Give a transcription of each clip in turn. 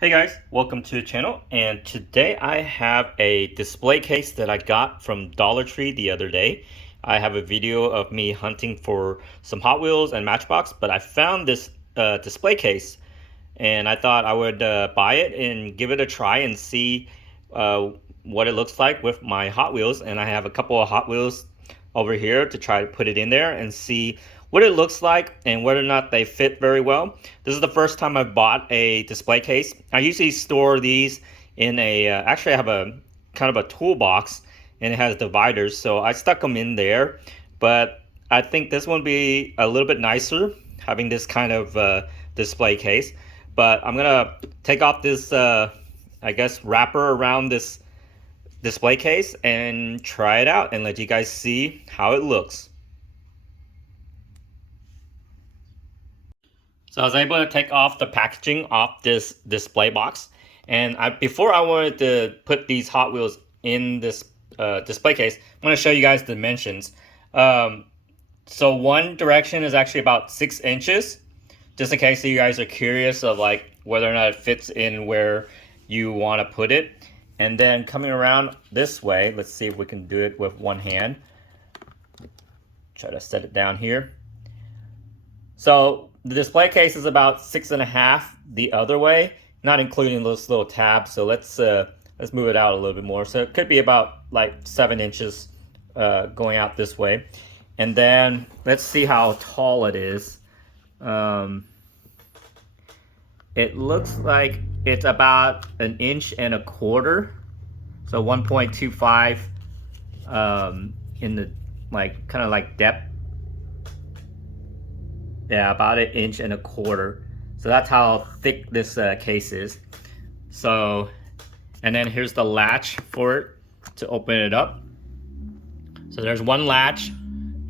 Hey guys, welcome to the channel, and today I have a display case that I got from Dollar Tree the other day. I have a video of me hunting for some Hot Wheels and Matchbox, but I found this display case and I thought I would buy it and give it a try and see uh, what it looks like with my Hot Wheels. And I have a couple of Hot Wheels over here to try to put it in there and see what it looks like and whether or not they fit very well. This is the first time I've bought a display case. I usually store these in a, actually I have a kind of a toolbox and it has dividers, so I stuck them in there. But I think this one would be a little bit nicer having this kind of display case. But I'm gonna take off this, I guess, wrapper around this display case and try it out and let you guys see how it looks. So I was able to take off the packaging off this display box, and before I wanted to put these Hot Wheels in this display case, I'm going to show you guys the dimensions. So one direction is actually about 6 inches, just in case you guys are curious of like whether or not it fits in where you want to put it. And then coming around this way, let's see if we can do it with one hand. Try to set it down here. So the display case is about 6.5 the other way, not including those little tabs. So let's move it out a little bit more. So it could be about like 7 inches going out this way. And then let's see how tall it is. It looks like it's about 1.25 inches, so 1.25 in the like kind of like depth. Yeah, about 1.25 inches. So that's how thick this case is. So, and then here's the latch for it to open it up. So there's one latch,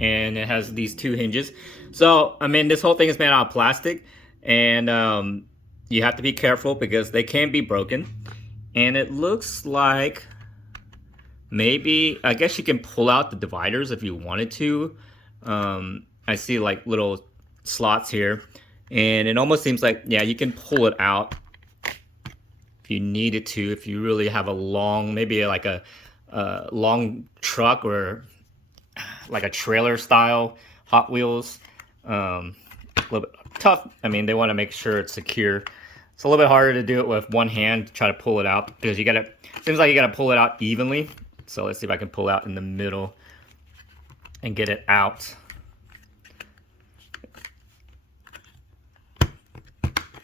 and it has these 2 hinges. So I mean, this whole thing is made out of plastic, and you have to be careful because they can be broken. And it looks like maybe, I guess you can pull out the dividers if you wanted to. I see like little slots here, and it almost seems like, yeah, you can pull it out if you needed to, if you really have a long, maybe like a long truck or like a trailer style Hot Wheels. A little bit tough. I mean, they want to make sure it's secure. It's a little bit harder to do it with one hand to try to pull it out because you gotta, seems like you gotta pull it out evenly. So let's see if I can pull out in the middle and get it out.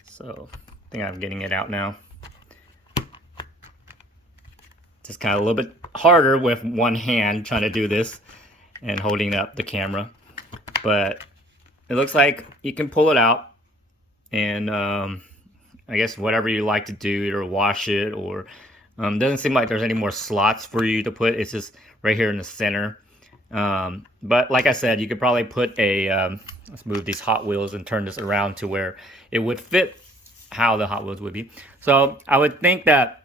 So I think I'm getting it out now. Just kind of a little bit harder with one hand trying to do this and holding up the camera. But it looks like you can pull it out, and I guess whatever you like to do, or wash it, or doesn't seem like there's any more slots for you to put. It's just right here in the center. But like I said, you could probably put a, let's move these Hot Wheels and turn this around to where it would fit how the Hot Wheels would be. So I would think that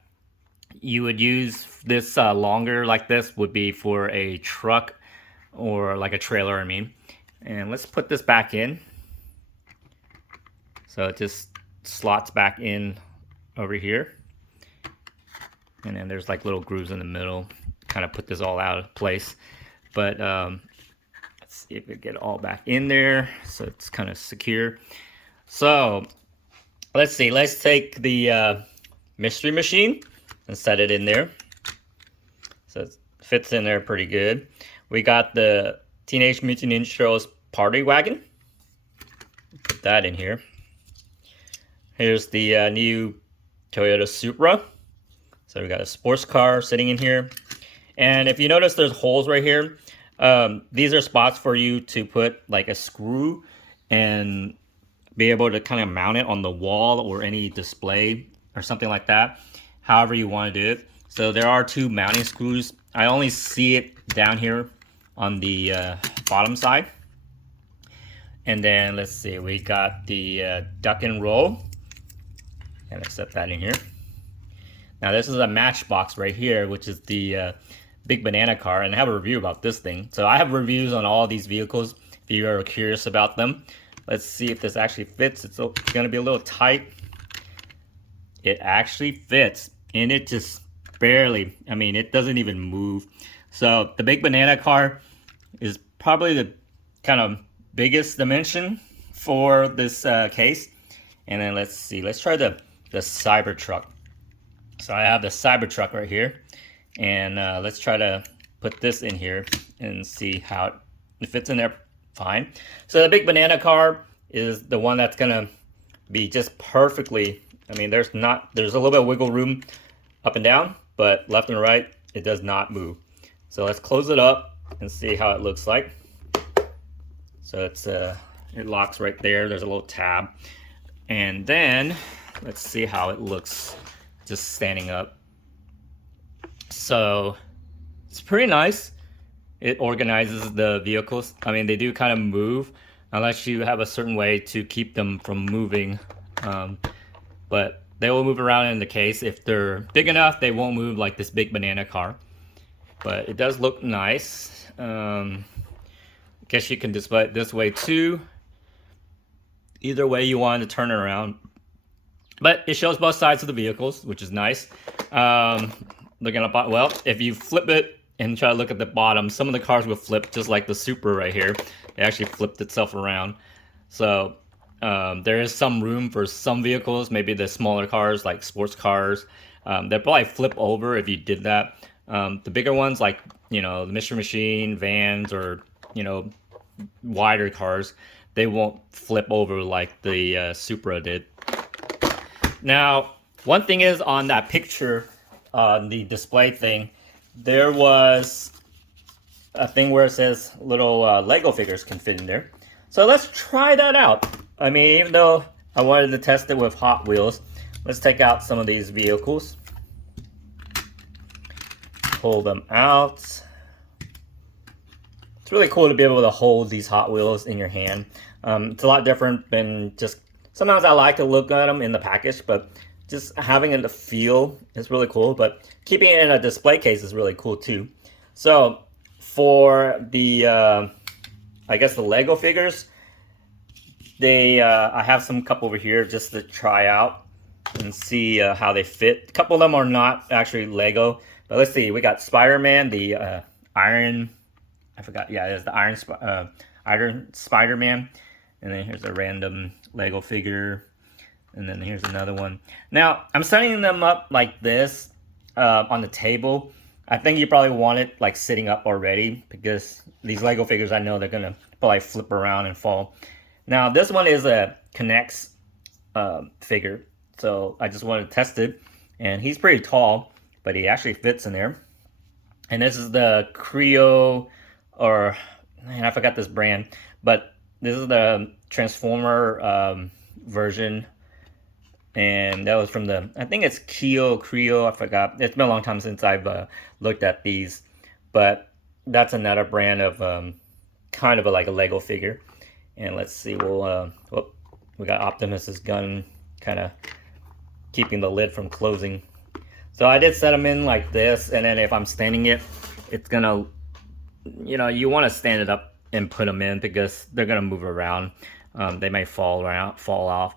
you would use this longer like this would be for a truck or like a trailer, I mean. And let's put this back in. So it just slots back in over here. And then there's like little grooves in the middle, kind of put this all out of place. But let's see if we get it all back in there so it's kind of secure. So let's see, let's take the mystery machine and set it in there. So it fits in there pretty good. We got the Teenage Mutant Ninja Turtles Party Wagon. Put that in here. Here's the new Toyota Supra. So we got a sports car sitting in here. And if you notice, there's holes right here. These are spots for you to put like a screw and be able to kind of mount it on the wall or any display or something like that, however you want to do it. So there are 2 mounting screws. I only see it down here on the bottom side. And then let's see, we got the duck and roll. And let's set that in here. Now this is a Matchbox right here, which is the big banana car, and I have a review about this thing. So I have reviews on all these vehicles if you are curious about them. Let's see if this actually fits. It's going to be a little tight. it actually fits, and it just barely, I mean, it doesn't even move. So the big banana car is probably the kind of biggest dimension for this case. And then let's see, let's try the Cybertruck. So I have the Cybertruck right here, and let's try to put this in here and see how it fits in there fine. So the big banana car is the one that's gonna be just perfectly, I mean, there's a little bit of wiggle room up and down, but left and right, it does not move. So let's close it up and see how it looks like. So it locks right there. There's a little tab. And then let's see how it looks just standing up. So it's pretty nice. It organizes the vehicles. I mean, they do kind of move unless you have a certain way to keep them from moving. But they will move around in the case. If they're big enough, they won't move like this big banana car. But it does look nice. I guess you can display it this way too. Either way you want to turn it around. But it shows both sides of the vehicles, which is nice. Looking up, well, if you flip it and try to look at the bottom, some of the cars will flip, just like the Supra right here. It actually flipped itself around. So there is some room for some vehicles, maybe the smaller cars like sports cars. They'll probably flip over if you did that. The bigger ones, like, you know, the Mystery Machine, vans, or, you know, wider cars, they won't flip over like the Supra did. Now, one thing is, on that picture, the display thing, there was a thing where it says little Lego figures can fit in there. So let's try that out. I mean, even though I wanted to test it with Hot Wheels, let's take out some of these vehicles. Pull them out. It's really cool to be able to hold these Hot Wheels in your hand. It's a lot different than just, sometimes I like to look at them in the package, but just having it to feel is really cool. But keeping it in a display case is really cool too. So for the, I guess the Lego figures, I have some couple over here just to try out and see how they fit. A couple of them are not actually Lego, but let's see. We got Spider-Man, the Iron, I forgot. Yeah, it's the Iron Spider-Man. And then here's a random Lego figure. And then here's another one. Now, I'm setting them up like this on the table. I think you probably want it like sitting up already, because these Lego figures, I know they're going to probably flip around and fall. Now, this one is a Connects figure. So I just wanted to test it. And he's pretty tall, but he actually fits in there. And this is the Creo, or, man, I forgot this brand. But this is the Transformer version. And that was from the, I think it's Creo, I forgot. It's been a long time since I've looked at these. But that's another brand of kind of like a Lego figure. And let's see, we got Optimus's gun kind of keeping the lid from closing. So I did set them in like this, and then if I'm standing it, it's gonna, you know, you want to stand it up and put them in because they're gonna move around. They may fall off.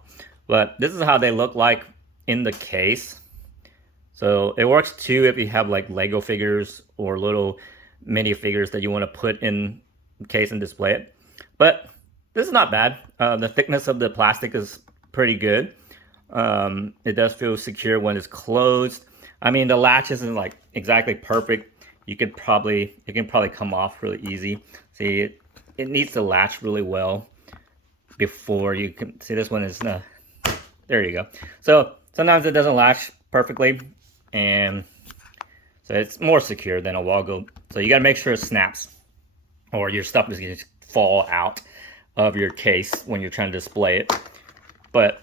But this is how they look like in the case. So it works too if you have like Lego figures or little mini figures that you want to put in the case and display it. But this is not bad. The thickness of the plastic is pretty good. It does feel secure when it's closed. I mean, the latch isn't like exactly perfect. It can probably come off really easy. See, it needs to latch really well before you can see. This one is there you go. So sometimes it doesn't latch perfectly, and so it's more secure than a wall go. So you got to make sure it snaps, or your stuff is going to fall out of your case when you're trying to display it. But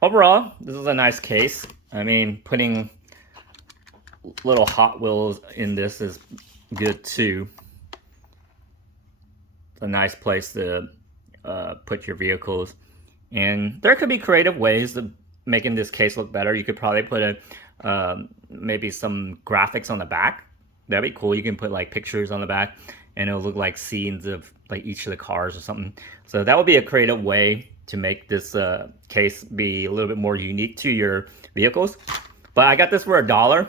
overall, this is a nice case. I mean, putting little Hot Wheels in this is good too. It's a nice place to put your vehicles. And there could be creative ways of making this case look better. You could probably put maybe some graphics on the back. That'd be cool. You can put like pictures on the back, and it'll look like scenes of like each of the cars or something. So that would be a creative way to make this case be a little bit more unique to your vehicles. But I got this for $1,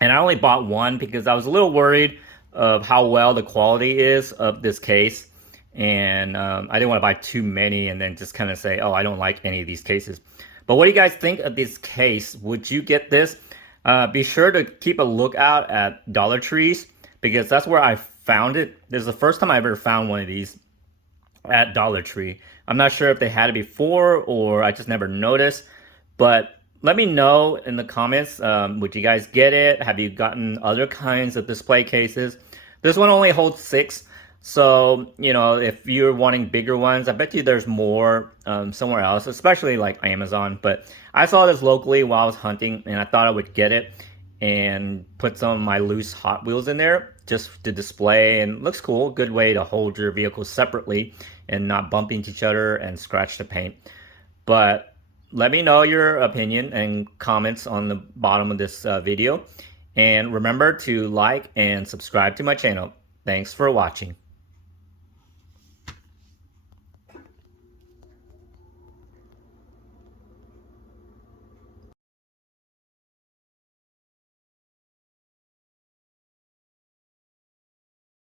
and I only bought one because I was a little worried of how well the quality is of this case, and I didn't want to buy too many and then just kind of say, oh, I don't like any of these cases. But what do you guys think of this case? Would you get this? Be sure to keep a lookout at Dollar Trees, because that's where I found it. This is the first time I ever found one of these at Dollar Tree. I'm not sure if they had it before or I just never noticed, but let me know in the comments. Would you guys get it? Have you gotten other kinds of display cases? This one only holds 6. So, you know, if you're wanting bigger ones, I bet you there's more somewhere else, especially like Amazon. But I saw this locally while I was hunting, and I thought I would get it and put some of my loose Hot Wheels in there just to display. And it looks cool. Good way to hold your vehicles separately and not bump into each other and scratch the paint. But let me know your opinion and comments on the bottom of this video. And remember to like and subscribe to my channel. Thanks for watching.